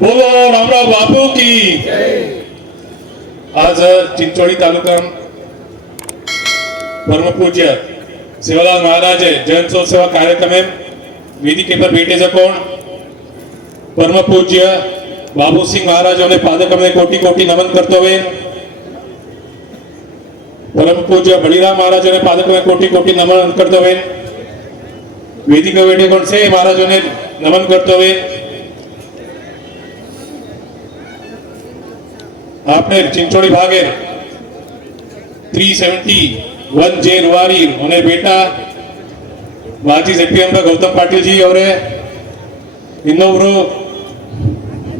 बोलो रामराव बापू की आज चिंचोली तालुका परमपूज्य सेवालाल महाराज जयंतोत्सव कार्यक्रम वेदिके पर बैठे कोण परमपूज्य बाबू सिंह महाराजों ने पादक में कोटि कोटि नमन करते हुए परम पूज्य बलिराम महाराजों ने पादक में कोटि कोटि नमन करते हुए वेदिका बैठे कौन से महाराजों ने नमन करते हुए आपने चिंचोड़ी भागे 371 जे रुवारी उन्हें बेटा माजी ZPM गौतम पाटिल जी और ಇನ್ನೊಬ್ರು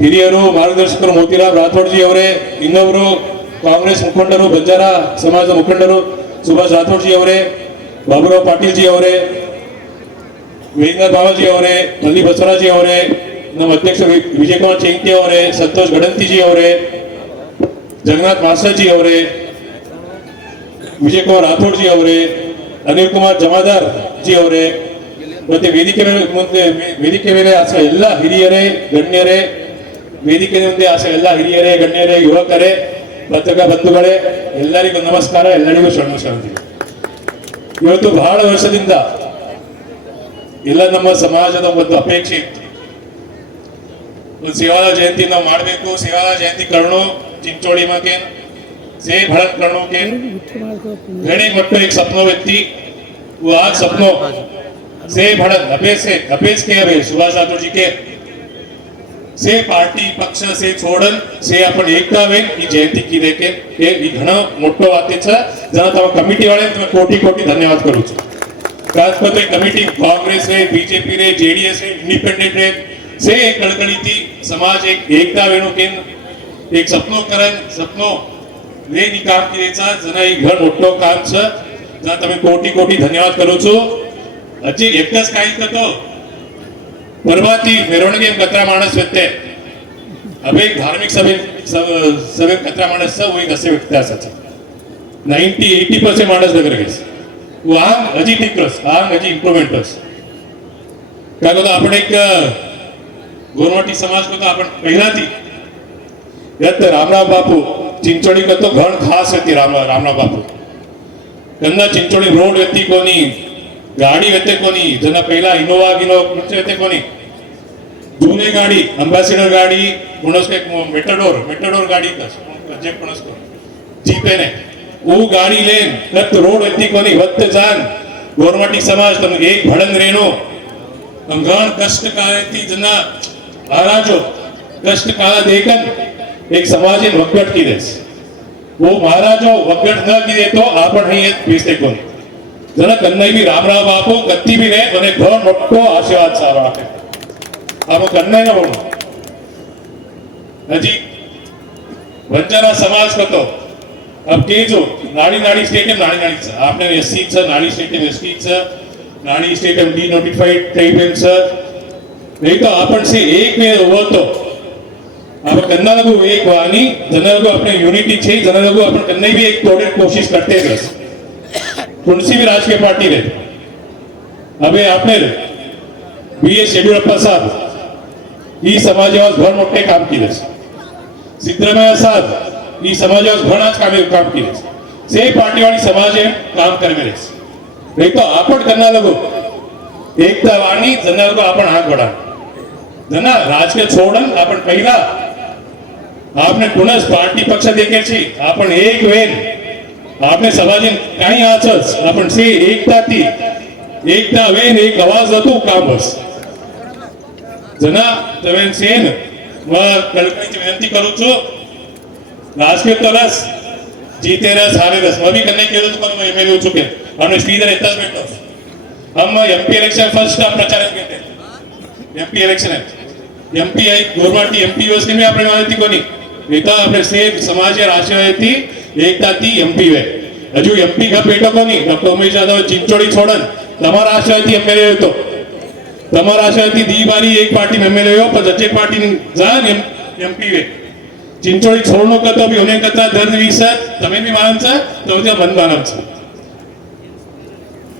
ಹಿರಿಯರು ಮಾರ್ಗದರ್ಶಕರು ಮೋತಿರಾವ್ ರಾಥೋಡ್ ಜಿ ಅವರೇ, ಇನ್ನೊಬ್ರು ಕಾಂಗ್ರೆಸ್ ಮುಖಂಡರು, ಬಂಜಾರ ಸಮಾಜದ ಮುಖಂಡರು ಸುಭಾಷ್ ರಾಥೋಡ್ ಜಿ ಅವರೇ, ಬಾಬುರಾವ್ ಪಾಟೀಲ್ ಜಿ ಅವರೇ, ವೇಂದ್ರ ಬಾವಾಜಿ ಅವರೇ, ಮಲ್ಲಿ ಬಸವರಾಜ್ ಜಿ ಅವರೇ, ನಮ್ಮ ಅಧ್ಯಕ್ಷ ವಿಜಯ್ ಕುಮಾರ್ ಚೆಂಕಿ ಅವರೇ, ಸಂತೋಷ್ ಗಡಂತಿ ಜಿ ಅವರೇ, ಜಗನ್ನಾಥ್ ಮಾಸ್ಟರ್ ಜಿ ಅವರೇ, ವಿಜಯ್ ಕುಮಾರ್ ರಾಥೋಡ್ ಜಿ ಅವರೇ, ಅನಿಲ್ ಕುಮಾರ್ ಜಮಾದಾರ್ ಜಿ ಅವರೇ, ಮತ್ತೆ ವೇದಿಕೆ ಮೇಲೆ ಆಸ ಎಲ್ಲ ಹಿರಿಯರೇ ಗಣ್ಯರೇ, ವೇದಿಕೆ ಮುಂದೆ ಆಸ ಎಲ್ಲ ಹಿರಿಯರೇ ಗಣ್ಯರೇ, ಯುವಕರೇ, ಪತ್ರಿಕಾ ಬಂಧುಗಳೇ, ಎಲ್ಲರಿಗೂ ನಮಸ್ಕಾರ, ಎಲ್ಲರಿಗೂ ಶರಣ ಶಾಂತಿ. ಇವತ್ತು ಬಹಳ ವರ್ಷದಿಂದ ಎಲ್ಲ ನಮ್ಮ ಸಮಾಜದ ಒಂದು ಅಪೇಕ್ಷೆ ಇತ್ತು, ಒಂದು सेवालाल जयंती ನಾವು ಮಾಡಬೇಕು, सेवालाल जयंती करणो चिंचोड़ी में के से भड़क करणो के घणे मोटो एक सपनो व्यक्ति वो आज सपनो से भड़क अपेस के अबे सुभाष राठोड जी के से पार्टी पक्ष से छोड़न से आपण एकता वेन ही जयंती की देके हे ही घणो मोटो वाते छ जना तम कमिटी वाले तमे कोटी कोटी धन्यवाद करू છું. खास करके कमिटी कांग्रेस रे, बीजेपी रे, जेडीएस रे, इंडिपेंडेंट रे से कड़कड़ी थी समाज एक एकता वेणु के एक सपनो वे निकाम किरेचा जना ही घर मोटो काम छ जना तमे कोटी कोटी धन्यवाद करू છું. हजी एकच काही करतो परवाती मिरवणुकी कचरा माणस व्यक्ते अब एक धार्मिक सभे कचरा माणस वही कसे व्यक्ती असायचे 90-80% माणस नगर गेस वो आंग हजी टिकरस आंग हजी इम्प्रूवमेंटस काय करतो आपण एक गोरवाटी समाज करतो आपण पहिला थी यत रामराव बापू चिंचोड़ी करतो घण खास होती रामराव बापू कन्ना चिंचोड़ी रोड व्यक्ती कोनी गाड़ी वेते कोनी जना पहिला इनोवा वेते कोनी जूने गाड़ी अंबासिडर गाड़ी कोणस के मेटाडोर गाड़ी दस जे कोणस को जीपे ने वो गाड़ी ले तत रोड वेती कोनी वत्त जान गोरवाटी समाज तम एक भड़न रेनो अंगण कष्ट कायती जना आराजो कष्ट काला देखन एक समाज इन वगट की देस वो महाराजो वगट न की दे तो आपण ही बेसते कोनी जना कन्नई भी रामराव बापू कत्ती भी ने મને ઘણો મોટો આશીર્વાદ સારો આપે આમ કન્નઈ ન બોલો હજી વંજારા સમાજ કરતો अब के जो नाड़ी स्टेडियम नाड़ी आपने एससी छ नाड़ी स्टेडियम एसटी छ नाड़ी स्टेडियम डी नोटिफाइड ट्राइबल छ नहीं तो आपण से एक में होतो आप कन्ना लगू एक वानी जना लगू अपने यूनिटी छे जना लगू आपण कन्नई भी एक तोड़े कोशिश करते रस तुलसी भी राजकीय पार्टी रहे अबे आपने बीएस येडियुरप्पा साहब ही समाजवाद भर मोठे काम केले सिद्धरामय्या साहब ही समाजवाद भरनाच काम केले से पार्टी वाली समाज काम करवे नहीं तो आपण करना लगो एकता वाणी जना लगो आपण हाथ बढ़ा जना राजकीय छोड़न आपण पहिला आपने पुनः पार्टी पक्ष देखे छी आपण एक वेन आपने समाजीन काही आचच आपण से एकता वेन एक आवाज होतो काम बस जना तवेन सेन व कळकळीची विनंती करू छो राजकीय तरस जीतेरस हारेरस मी कन्ने केलो तो पण एमएलए हो चुके हमने श्रीधर येताच भेटतो हम एमपी इलेक्शन फर्स्ट टाइम प्रचार करते एमपी इलेक्शन है एमपी आई गोरवाटी एमपी योजना में आपने माहिती कोनी नेता आपने से समाज राष्ट्रीय थी एकता थी एमपी वे हजू एमपी का पेटो कोनी डॉक्टर उमेश यादव चिंचोड़ी छोड़न તમારા આશાથી એમએલએ હતો તમારા આશાથી દી બારી એક પાર્ટી में એમએલए हो पर जचे पार्टी जान एमपी वे चिंचोड़ी छोड़नो करतो भी होने करता दर्द विसर તમે બી માનમ છે તો ત્યાં બંધ માનમ છે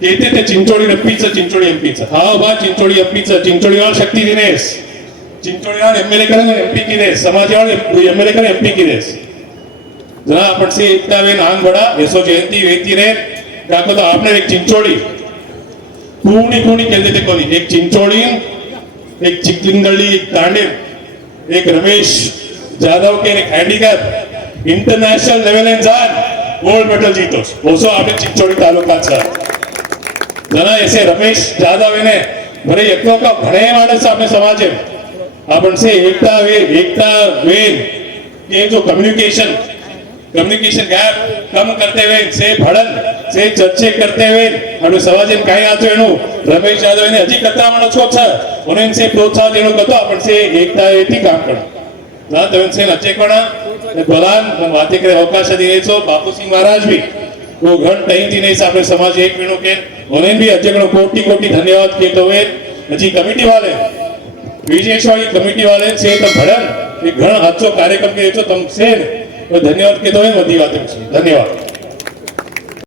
कहते ते चिंचोड़ी एमपी છે चिंचोड़ी एमपी છે હા બા चिंचोड़ी एमपी છે चिंचोड़ी वाला शक्ति दिनेश चिंचोळी एमएलए करें एमपी की रेस समाजवाड़ी एमएलए करें एमपी की रेस जना आपण से एकता वेन आंग बड़ा यसो जयंती वेती रे काको तो आपने एक चिंचोड़ी कोणी केले ते कोणी एक चिंचोड़ी एक चिकलिंगली एक तांडेव एक रमेश जाधव के एक हैंडीकैप इंटरनेशनल लेवल एन जान गोल्ड मेडल जीतोस ओसो आपने चिंचोड़ी तालुका छ जना ऐसे रमेश जाधव ने भरे एकलो का घणे माणस आपने समाज है अपन से एकता वेन ये जो कम्युनिकेशन गैप कम करते हुए से भड़न से चर्चे करते हुए આપણે સમાજને કાઈ આતો એનું રમેશ યાદવ એને હજી કતરા માણસો છે અને से પ્રોત્સાહન એનું કતો આપણે से એકતા એથી કામ કર ના તમે से નચે કણા પ્રધાન વાતે કરે અવકાશ દીનેસો બાપુ સિંહ મહારાજ भी वो ઘણ ટાઈમ થી નહીં આપણે સમાજ એક વીણો કે ઓને भी અજગણો કોટી ધન્યવાદ કેતો हुए હજી કમિટી વાલે વિશેષವಾಗಿ કમિટી વાલે से તો ભડન એ ઘણ હાચો કાર્યક્રમ કે તો તમ से धन्यवाद के तो वधी बात धन्यवाद।